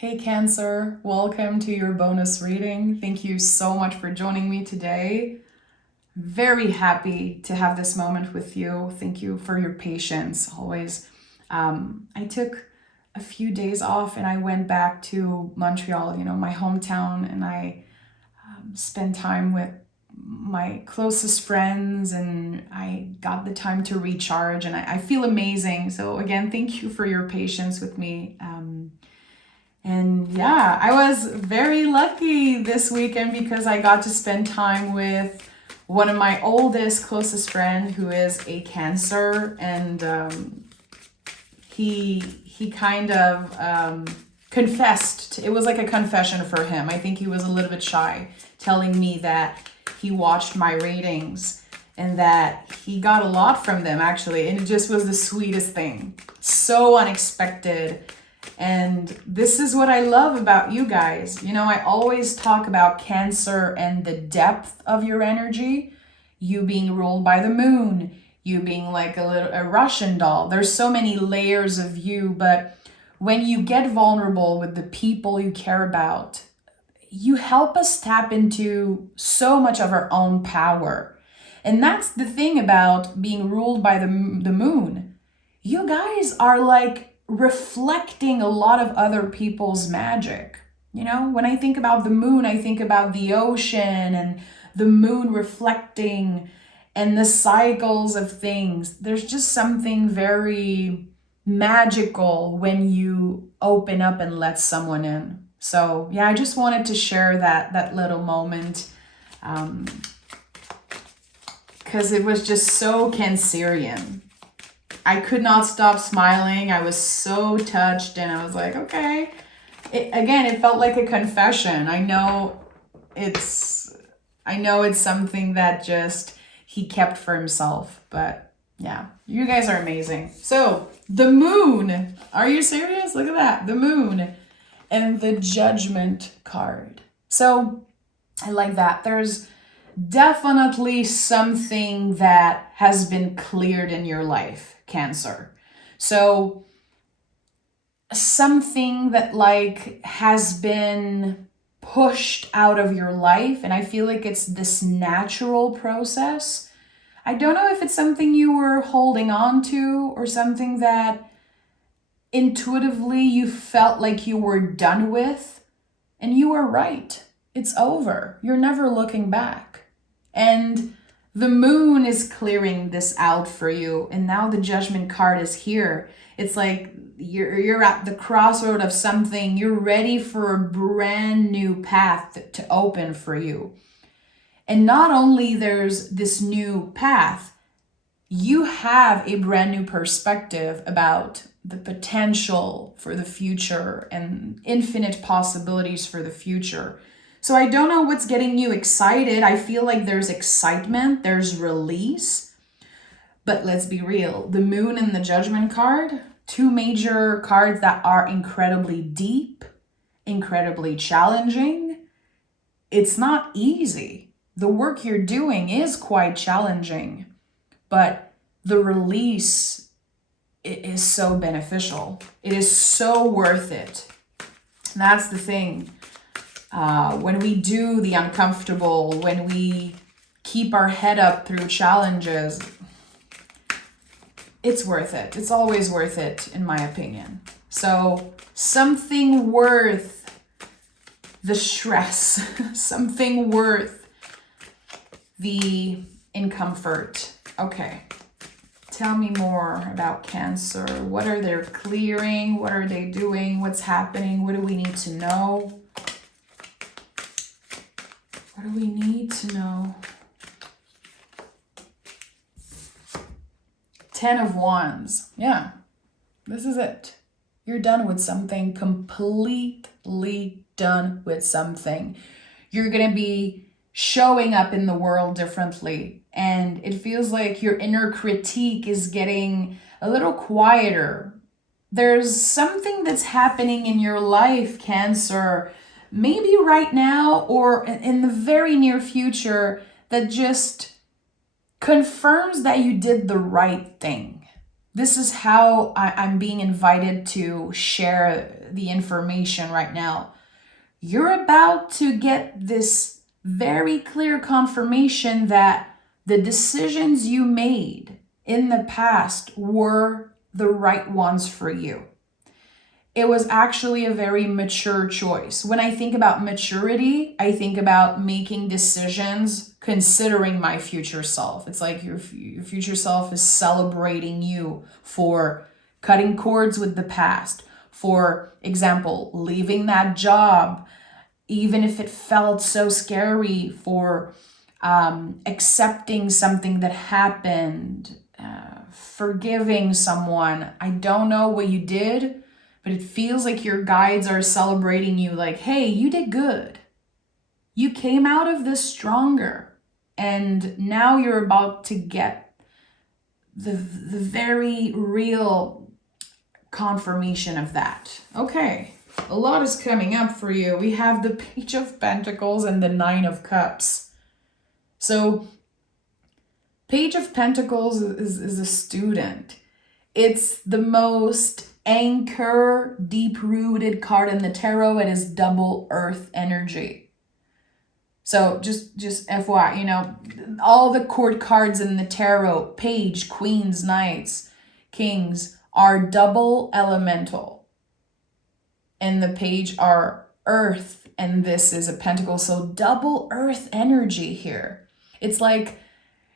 Hey Cancer, welcome to your bonus reading. Thank you so much for joining me today. Very happy to have this moment with you. Thank you for your patience always. I took a few days off and I went back to Montreal, my hometown, and I spent time with my closest friends and I got the time to recharge and I feel amazing. So again, thank you for your patience with me. And yeah, I was very lucky this weekend because I got to spend time with one of my oldest, closest friend who is a Cancer, and he kind of confessed. It was like a confession for him. I think he was a little bit shy, telling me that he watched my ratings and that he got a lot from them actually, and it just was the sweetest thing. So unexpected. And this is what I love about you guys. I always talk about Cancer and the depth of your energy. You being ruled by the moon, you being like a Russian doll. There's so many layers of you, but when you get vulnerable with the people you care about, you help us tap into so much of our own power. And that's the thing about being ruled by the moon. You guys are like reflecting a lot of other people's magic. When I think about the moon, I think about the ocean and the moon reflecting and the cycles of things. There's just something very magical when you open up and let someone in. So yeah, I just wanted to share that little moment because it was just so Cancerian. I could not stop smiling. I was so touched and I was like, okay. It felt like a confession. I know it's something that just he kept for himself, but yeah, you guys are amazing. So the moon, are you serious? Look at that, the moon and the Judgment card. So I like that. There's definitely something that has been cleared in your life, Cancer. So something that has been pushed out of your life, and I feel like it's this natural process. I don't know if it's something you were holding on to or something that intuitively you felt like you were done with, and you were right. It's over. You're never looking back. And the moon is clearing this out for you, and now the Judgment card is here. It's like you're at the crossroad of something. You're ready for a brand new path to open for you. And not only there's this new path, you have a brand new perspective about the potential for the future and infinite possibilities for the future. So I don't know what's getting you excited. I feel like there's excitement, there's release. But let's be real, the moon and the Judgment card, two major cards that are incredibly deep, incredibly challenging. It's not easy. The work you're doing is quite challenging, but the release is so beneficial. It is so worth it. That's the thing. When we do the uncomfortable, when we keep our head up through challenges, it's worth it. It's always worth it, in my opinion. So something worth the stress, something worth the discomfort. Okay. Tell me more about Cancer. What are they clearing? What are they doing? What's happening? What do we need to know? What do we need to know? 10 of Wands. Yeah, this is it. You're done with something, completely done with something. You're going to be showing up in the world differently. And it feels like your inner critique is getting a little quieter. There's something that's happening in your life, Cancer, maybe right now or in the very near future, that just confirms that you did the right thing. this is how I'm being invited to share the information right now. You're about to get this very clear confirmation that the decisions you made in the past were the right ones for you. It was actually a very mature choice. When I think about maturity, I think about making decisions considering my future self. It's like your future self is celebrating you for cutting cords with the past. For example, leaving that job, even if it felt so scary, for accepting something that happened, forgiving someone. I don't know what you did, but it feels like your guides are celebrating you like, hey, you did good. You came out of this stronger. And now you're about to get the very real confirmation of that. Okay, a lot is coming up for you. We have the Page of Pentacles and the Nine of Cups. So Page of Pentacles is a student. It's the most anchor, deep-rooted card in the tarot. It is double earth energy. So just FYI, all the court cards in the tarot, page, queens, knights, kings, are double elemental. And the page are earth, and this is a pentacle. So double earth energy here. It's like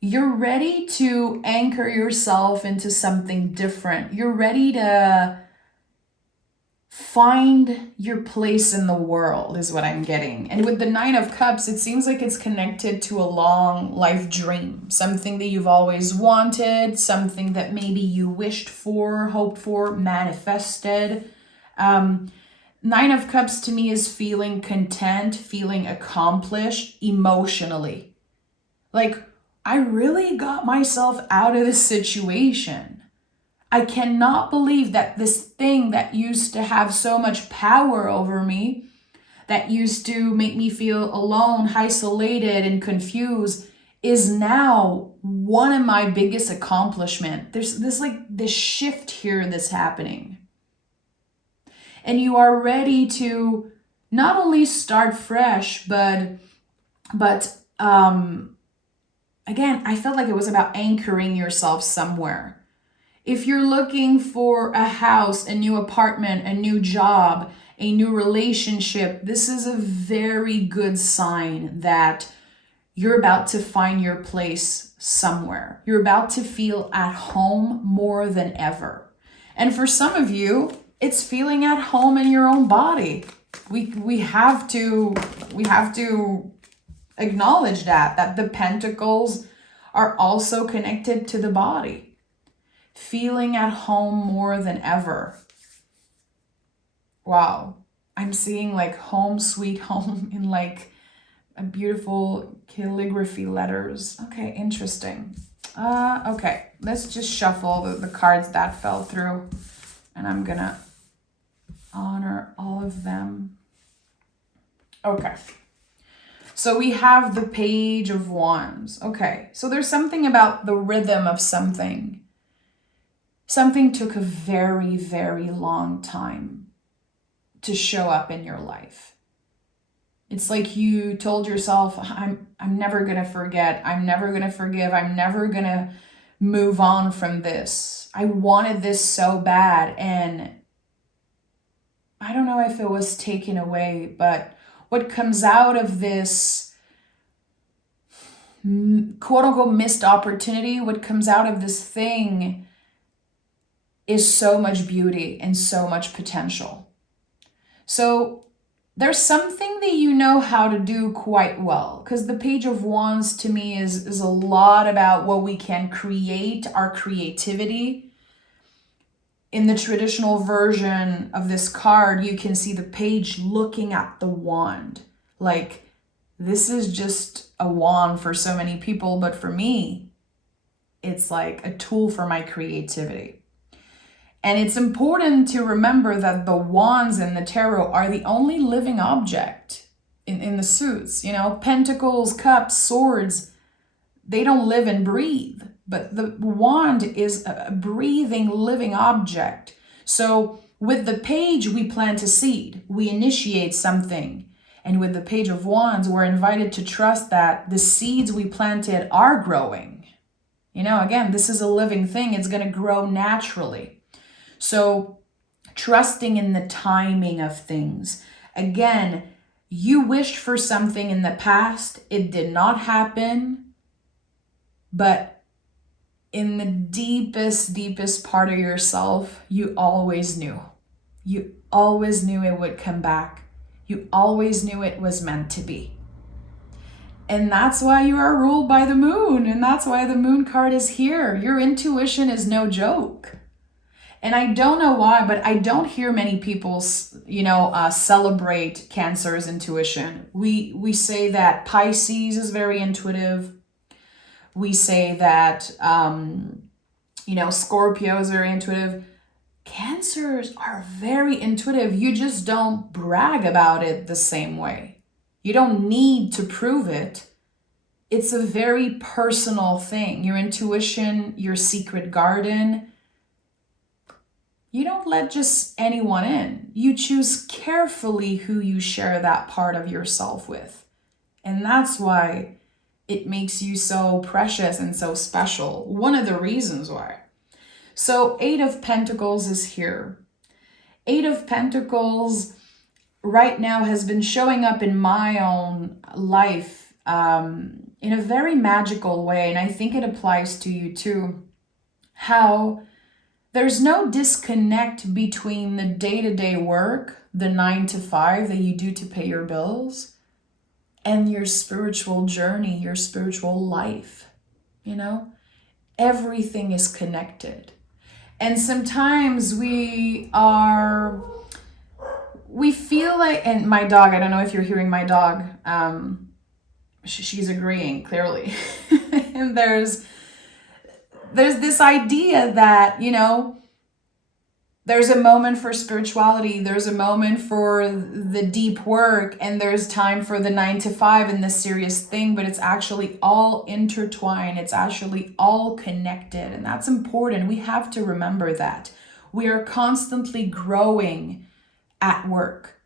you're ready to anchor yourself into something different. You're ready to find your place in the world, is what I'm getting. And with the Nine of Cups, it seems like it's connected to a long life dream, something that you've always wanted, something that maybe you wished for, hoped for, manifested. Nine of Cups to me is feeling content, feeling accomplished emotionally. Like, I really got myself out of this situation. I cannot believe that this thing that used to have so much power over me, that used to make me feel alone, isolated, and confused, is now one of my biggest accomplishments. There's this shift here that's happening. And you are ready to not only start fresh, but again, I felt like it was about anchoring yourself somewhere. If you're looking for a house, a new apartment, a new job, a new relationship, this is a very good sign that you're about to find your place somewhere. You're about to feel at home more than ever. And for some of you, it's feeling at home in your own body. We have to acknowledge that the pentacles are also connected to the body. Feeling at home more than ever. Wow. I'm seeing like home sweet home in like a beautiful calligraphy letters. Okay, interesting. Okay, let's just shuffle the cards that fell through, and I'm gonna honor all of them. Okay. So we have the Page of Wands. Okay, so there's something about the rhythm of something. Something took a very, very long time to show up in your life. It's like you told yourself, I'm never gonna forget, I'm never gonna forgive, I'm never gonna move on from this. I wanted this so bad, and I don't know if it was taken away, but what comes out of this quote unquote missed opportunity, what comes out of this thing is so much beauty and so much potential. So there's something that you know how to do quite well, because the Page of Wands to me is a lot about what we can create, our creativity. In the traditional version of this card, you can see the page looking at the wand. Like, this is just a wand for so many people, but for me, it's like a tool for my creativity. And it's important to remember that the wands in the tarot are the only living object in the suits. Pentacles, cups, swords, they don't live and breathe. but the wand is a breathing, living object. So with the page, we plant a seed, we initiate something. And with the Page of Wands, we're invited to trust that the seeds we planted are growing. Again, this is a living thing. It's going to grow naturally. So trusting in the timing of things. Again, you wished for something in the past. It did not happen. But in the deepest part of yourself, you always knew. You always knew it would come back. You always knew it was meant to be. And that's why you are ruled by the moon. And that's why the moon card is here. Your intuition is no joke. And I don't know why, but I don't hear many people, celebrate Cancer's intuition. We say that Pisces is very intuitive. We say that, Scorpio is very intuitive. Cancers are very intuitive. You just don't brag about it the same way. You don't need to prove it. It's a very personal thing. Your intuition, your secret garden. You don't let just anyone in. You choose carefully who you share that part of yourself with. And that's why it makes you so precious and so special. One of the reasons why. So 8 of Pentacles is here. 8 of Pentacles right now has been showing up in my own life in a very magical way. And I think it applies to you too. How there's no disconnect between the day-to-day work, the 9 to 5 that you do to pay your bills, and your spiritual journey, your spiritual life. Everything is connected. And sometimes we feel like, and my dog, I don't know if you're hearing my dog, she's agreeing clearly. And there's this idea that, there's a moment for spirituality, there's a moment for the deep work, and there's time for the 9 to 5 and the serious thing, but it's actually all intertwined. It's actually all connected. And that's important. We have to remember that. We are constantly growing at work.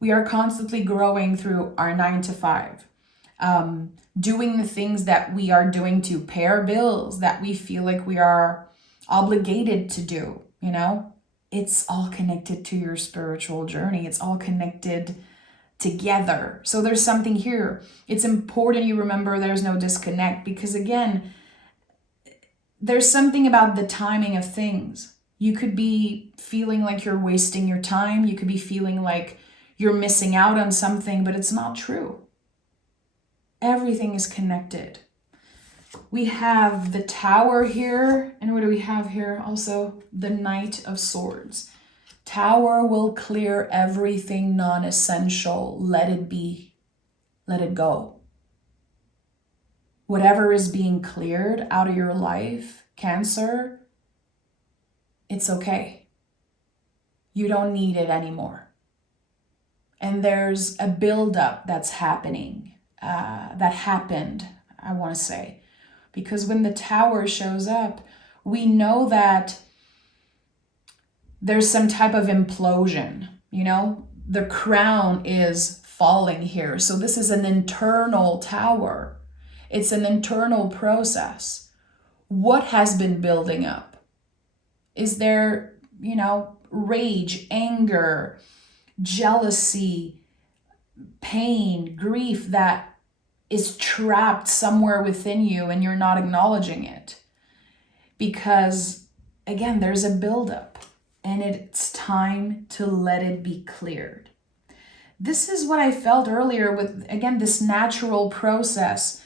We are constantly growing through our 9 to 5. Doing the things that we are doing to pay our bills, that we feel like we are obligated to do, it's all connected to your spiritual journey. It's all connected together. So there's something here. It's important you remember there's no disconnect, because again, there's something about the timing of things. You could be feeling like you're wasting your time. You could be feeling like you're missing out on something, but it's not true. Everything is connected. We have the Tower here. And what do we have here? Also, the Knight of Swords. Tower will clear everything non-essential. Let it be. Let it go. Whatever is being cleared out of your life, Cancer, it's okay. You don't need it anymore. And there's a buildup that's happening, that happened, I want to say. Because when the Tower shows up, we know that there's some type of implosion, the crown is falling here. So this is an internal Tower. It's an internal process. What has been building up? Is there, rage, anger, jealousy, pain, grief that is trapped somewhere within you and you're not acknowledging it? Because again, there's a buildup and it's time to let it be cleared. This is what I felt earlier with, again, this natural process.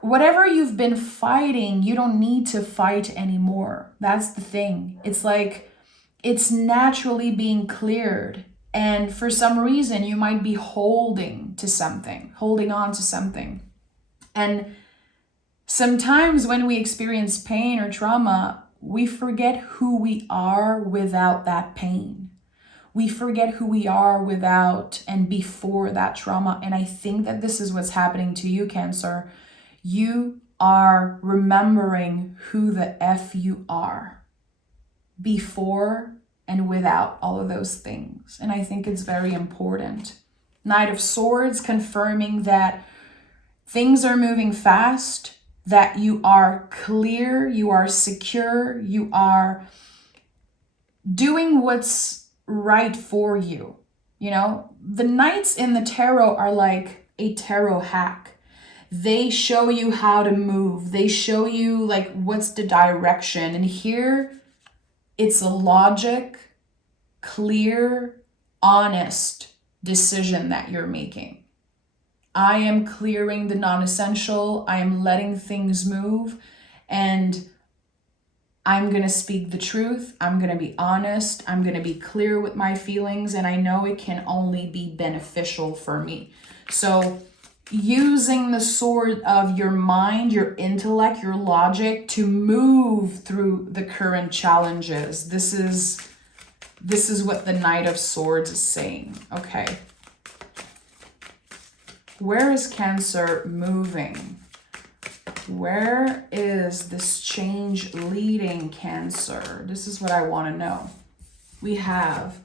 Whatever you've been fighting, you don't need to fight anymore. That's the thing. It's like it's naturally being cleared. And for some reason, you might be holding on to something. And sometimes when we experience pain or trauma, we forget who we are without that pain. We forget who we are without and before that trauma. And I think that this is what's happening to you, Cancer. You are remembering who the F you are before and without all of those things. And I think it's very important. Knight of Swords confirming that things are moving fast, that you are clear, you are secure, you are doing what's right for you. You know, the knights in the tarot are like a tarot hack. They show you how to move. They show you like what's the direction. And here it's a logic, clear, honest decision that you're making. I am clearing the non-essential. I am letting things move, and I'm going to speak the truth. I'm going to be honest. I'm going to be clear with my feelings, and I know it can only be beneficial for me. So using the sword of your mind, your intellect, your logic to move through the current challenges. This is what the Knight of Swords is saying. Okay. Where is Cancer moving? Where is this change leading, Cancer? This is what I want to know. We have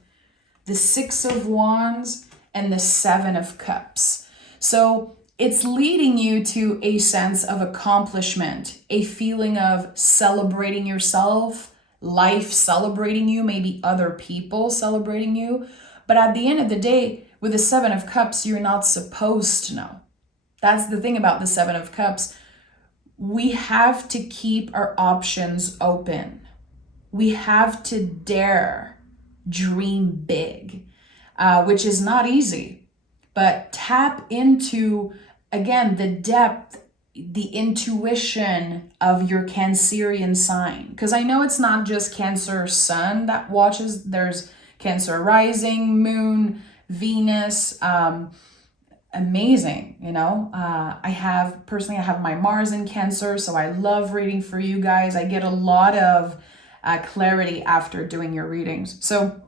the Six of Wands and the Seven of Cups. So it's leading you to a sense of accomplishment, a feeling of celebrating yourself, life celebrating you, maybe other people celebrating you. But at the end of the day, with the Seven of Cups, you're not supposed to know. That's the thing about the Seven of Cups. We have to keep our options open. We have to dare dream big, which is not easy. But tap into, again, the depth, the intuition of your Cancerian sign. Because I know it's not just Cancer Sun that watches. There's Cancer Rising, Moon, Venus, amazing, you know. I have my Mars in Cancer, so I love reading for you guys. I get a lot of clarity after doing your readings. So,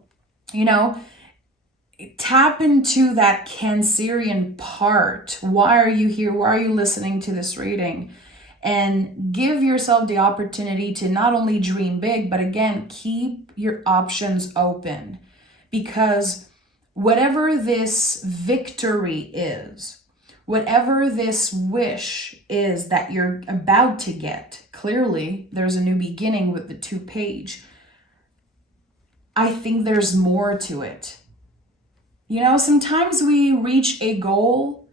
you know, tap into that Cancerian part. Why are you here? Why are you listening to this reading? And give yourself the opportunity to not only dream big, but again, keep your options open. Because whatever this victory is, whatever this wish is that you're about to get, clearly there's a new beginning with the 2-page. I think there's more to it. You know, sometimes we reach a goal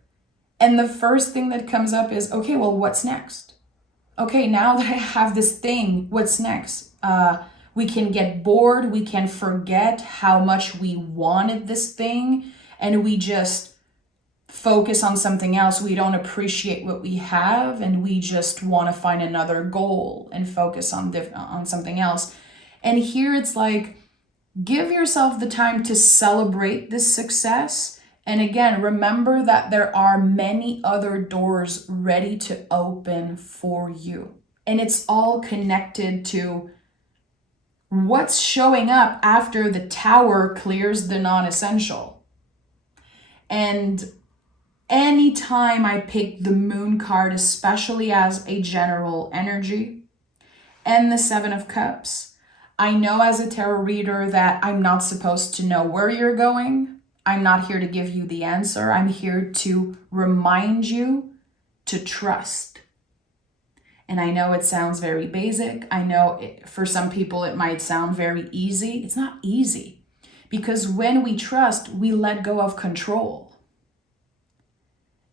and the first thing that comes up is, okay, well, what's next? Okay, now that I have this thing, what's next? We can get bored. We can forget how much we wanted this thing, and we just focus on something else. We don't appreciate what we have, and we just want to find another goal and focus on something else. And here it's like, give yourself the time to celebrate this success. And again, remember that there are many other doors ready to open for you. And it's all connected to what's showing up after the Tower clears the non-essential. And anytime I pick the Moon card, especially as a general energy, and the Seven of Cups, I know as a tarot reader that I'm not supposed to know where you're going. I'm not here to give you the answer. I'm here to remind you to trust. And I know it sounds very basic. I know for some people it might sound very easy. It's not easy, because when we trust, we let go of control.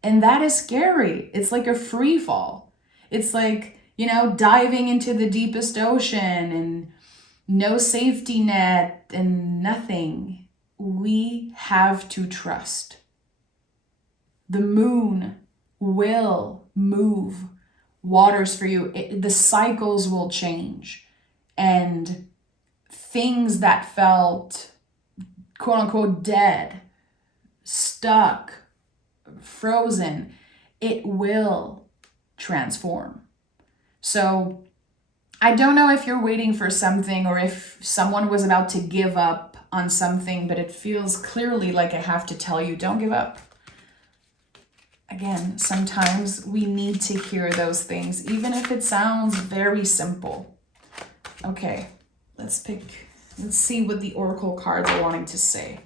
And that is scary. It's like a free fall. It's like, you know, diving into the deepest ocean and no safety net and nothing. We have to trust. The Moon will move waters for you. The cycles will change, and things that felt quote unquote dead, stuck, frozen, it will transform. So I don't know if you're waiting for something or if someone was about to give up on something, but it feels clearly like I have to tell you, don't give up. again, sometimes we need to hear those things, even if it sounds very simple. Okay, let's see what the oracle cards are wanting to say.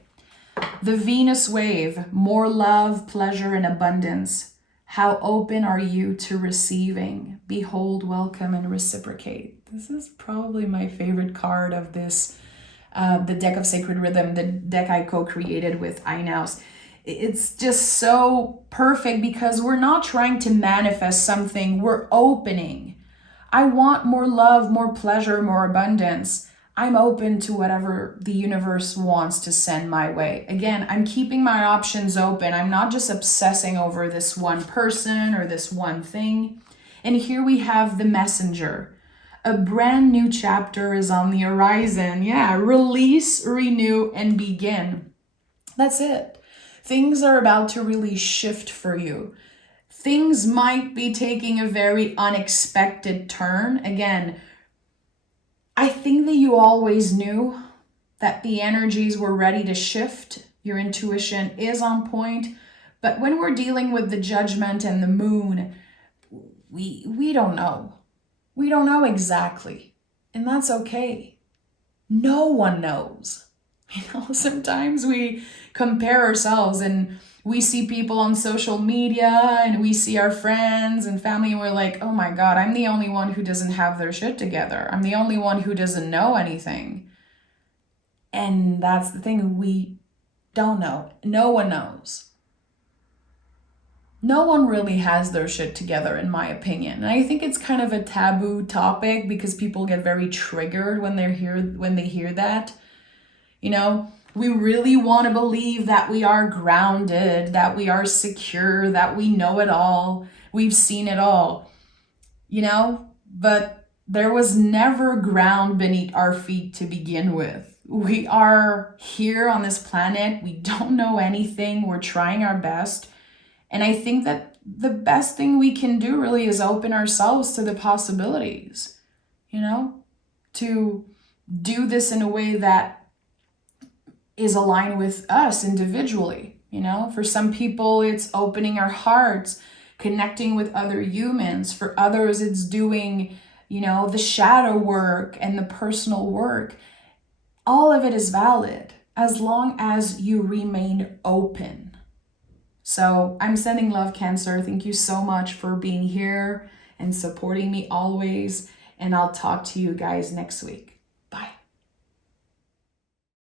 The Venus wave, more love, pleasure, and abundance. How open are you to receiving? Behold, welcome, and reciprocate. This is probably my favorite card of this, the deck of Sacred Rhythm, the deck I co-created with Einaus. It's just so perfect because we're not trying to manifest something, we're opening. I want more love, more pleasure, more abundance. I'm open to whatever the universe wants to send my way. Again, I'm keeping my options open. I'm not just obsessing over this one person or this one thing. And here we have the messenger. A brand new chapter is on the horizon. Yeah, release, renew, and begin. That's it. Things are about to really shift for you. Things might be taking a very unexpected turn. Again, I think that you always knew that the energies were ready to shift. Your intuition is on point. But when we're dealing with the judgment and the moon, we don't know. We don't know exactly. And that's okay. No one knows. Sometimes we compare ourselves and we see people on social media and we see our friends and family and we're like, oh my God, I'm the only one who doesn't have their shit together. I'm the only one who doesn't know anything. And that's the thing, we don't know. No one knows. No one really has their shit together, in my opinion. And I think it's kind of a taboo topic because people get very triggered when they hear that. We really want to believe that we are grounded, that we are secure, that we know it all, we've seen it all, but there was never ground beneath our feet to begin with. We are here on this planet. We don't know anything. We're trying our best. And I think that the best thing we can do really is open ourselves to the possibilities, to do this in a way that is aligned with us individually. For some people, it's opening our hearts, connecting with other humans. For others, it's doing, the shadow work and the personal work. All of it is valid as long as you remain open. So I'm sending love, Cancer. Thank you so much for being here and supporting me always. And I'll talk to you guys next week.